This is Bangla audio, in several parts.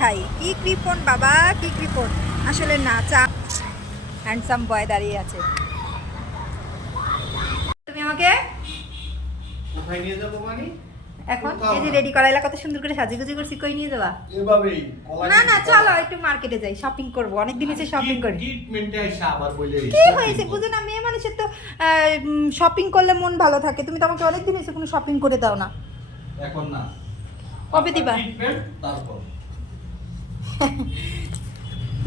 খাই। কি কৃপণ বাবা, কি কৃপণ। আসলে না, চা হ্যান্ডসাম বয় দাঁড়িয়ে আছে। তুমি আমাকে কোথায় নিয়ে যাবো মানে? এখন এই যে রেডি করাইলা, কত সুন্দর করে সাজিয়ে করছি, কই নিয়ে যাবা? এভাবেই না না, চলো একটু মার্কেটে যাই, শপিং করবো, অনেকদিন হচ্ছে শপিং করি। ট্রিটমেন্টে আইসা আবার বলে কি হয়েছে বুঝে না, মেয়ে মানুষের তো শপিং করলে মন ভালো থাকে। তুমি তো আমাকে অনেকদিন হয়েছে কোনো শপিং করে দাও না। এখন না, কবে দিবা? ট্রিটমেন্ট তারপর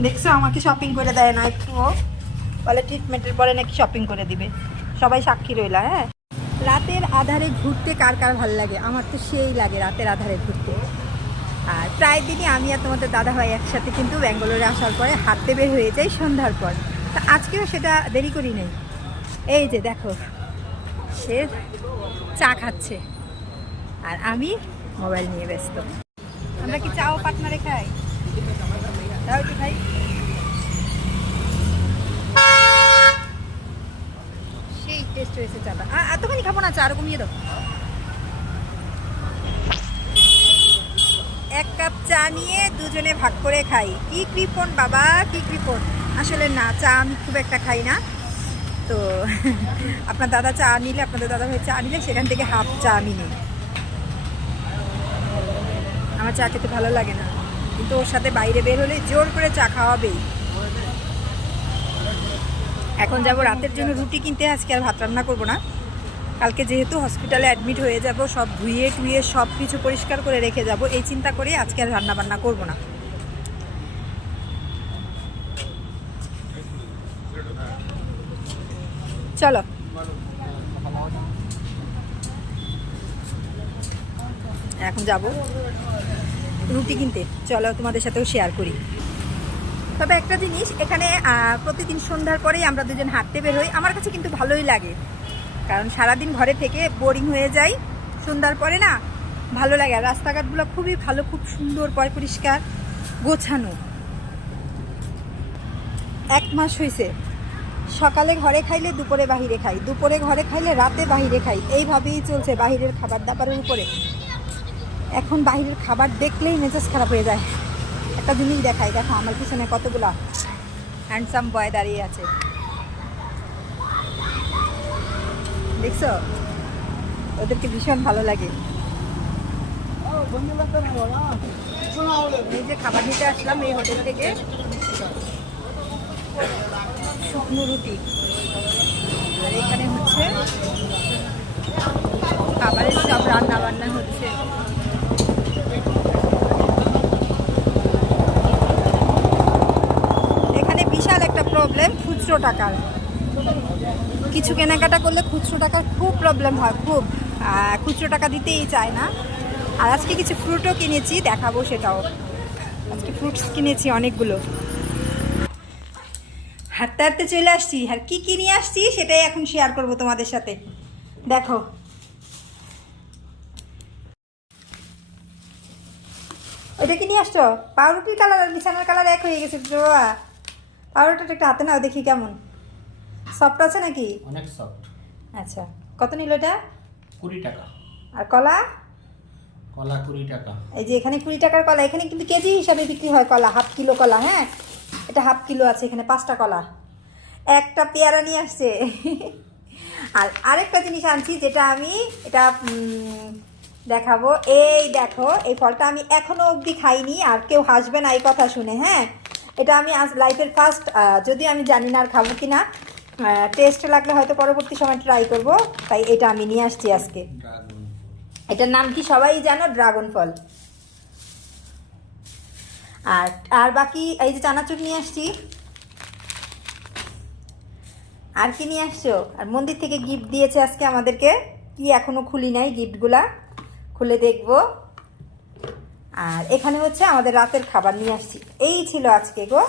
দেখছো আমাকে শপিং করে দেয় না একটু, বলে ট্রিটমেন্টের পরে নাকি শপিং করে দিবে। সবাই সাক্ষী রইলা। হ্যাঁ, রাতের আধারে ঘুরতে কার কার ভালো লাগে? আমার তো সেই লাগে রাতের আধারে ঘুরতে। আর প্রায় দিনই আমি আর তোমাদের দাদা ভাই একসাথে কিন্তু ব্যাঙ্গালোরে আসার পরে হাঁটতে বের হয়ে যাই সন্ধ্যার পর। তা আজকেও সেটা দেরি করি নাই। এই যে দেখো, সে চা খাচ্ছে আর আমি মোবাইল নিয়ে ব্যস্ত। আমরা কি চাও পার্টনারে খাই? দাও একটু খাই। সেই টেস্ট হয়েছে চাটা। এতখানি খাবো না, চা আরো কমিয়ে দাও। এক কাপ চা নিয়ে দুজনে ভাগ করে খাই। কি কৃপণ বাবা, কি কৃপণ। আসলে না, চা আমি খুব একটা খাই না। তো আপনার দাদা চা নিলে, আপনাদের দাদা ভাই চা নিলে সেখান থেকে হাফ চা আমি নিই। আমার চা খেতে ভালো লাগে না, কিন্তু ওর সাথে বাইরে বের হলে জোর করে চা খাওয়াবেই। এখন যাব রাতের জন্য রুটি কিনতে। আজকে আর ভাত রান্না করবো না, কালকে যেহেতু হসপিটালে অ্যাডমিট হয়ে যাব, সব ধুয়ে টুয়ে সব কিছু পরিষ্কার করে রেখে যাব, এই চিন্তা করে আজকে আর রান্না বান্না করবো না। চলো এখন যাব রুটি কিনতে, চলো তোমাদের সাথেও শেয়ার করি। তবে একটা জিনিস, এখানে প্রতিদিন সন্ধ্যার পরেই আমরা দুজন হাঁটতে বের হই। আমার কাছে কিন্তু ভালোই লাগে, কারণ সারাদিন ঘরে থেকে বোরিং হয়ে যাই, সন্ধ্যার পরে না ভালো লাগে। আর রাস্তাঘাটগুলো খুবই ভালো, খুব সুন্দর, পরিষ্কার গোছানো। 1 মাস হয়েছে, সকালে ঘরে খাইলে দুপুরে বাহিরে খাই, দুপুরে ঘরে খাইলে রাতে বাহিরে খাই, এইভাবেই চলছে বাহিরের খাবার দাবারের উপরে। এখন বাহিরের খাবার দেখলেই মেজাজ খারাপ হয়ে যায়। একটা জিনিস দেখাই, দেখো আমার পিছনে কতগুলা হ্যান্ডসাম বয় দাঁড়িয়ে আছে, দেখছো? ওদেরকে ভীষণ ভালো লাগে। এই যে খাবার নিতে আসলাম এই হোটেল থেকে, শুকনো রুটি, আর এখানে হচ্ছে খাবারের সব রান্না বান্না হচ্ছে। এখানে বিশাল একটা প্রবলেম খুচরো টাকার। কিছু কেনাকাটা করলে খুচরো টাকার খুব প্রবলেম হয়, খুব। খুচরো টাকা দিতেই চায় না। আর আজকে কিছু ফ্রুটও কিনেছি, দেখাবো সেটাও। আজকে ফ্রুটস কিনেছি অনেকগুলো। হাঁটতে হাঁটতে চলে আসছি, আর কি কি নিয়ে আসছি সেটাই এখন শেয়ার করব তোমাদের সাথে। দেখো, ওইটা কি নিয়ে আসছো? পাউরুটির কালার আর বিছানার কালার এক হয়ে গেছে। পাউরুটিটা একটু হাতে নাও, দেখি কেমন সফট আছে নাকি? অনেক সফট। আচ্ছা, কত নিল এটা? 20 টাকা। আর কলা? কলা 20 টাকা। এই যে এখানে 20 টাকার কলা, এখানে কিন্তু কেজি হিসাবে বিক্রি হয় কলা, হাফ কিলো কলা। হ্যাঁ, এটা হাফ কিলো আছে, এখানে 5টা কলা। একটা পেয়ারা নিয়ে আসছে। আর আরেকটা জিনিস আনছি, যেটা আমি এটা দেখাবো। এই দেখো, এই ফলটা আমি এখনো অবধি খাইনি, আর কেউ হাসবে না এই কথা শুনে। হ্যাঁ, এটা আমি আজ লাইফের ফার্স্ট, যদি আমি জানি না আর খাবো কি না, টেস্ট লাগলে হয়তো পরবর্তী সময় ট্রাই করব, তাই এটা আমি নিয়ে আসছি আজকে। এটার নাম কি সবাই জানো? ড্রাগন ফল। আর আর বাকি এই যে চানাচুর নিয়ে আসছি। আর কি নিয়ে আসছো? আর মন্দির থেকে গিফট দিয়েছে আজকে আমাদেরকে, কি এখনো খুলি নাই, গিফটগুলা খুলে দেখবো। আর এখানে হচ্ছে আমাদের রাতের খাবার নিয়ে আসছি। এই ছিল আজকে গো।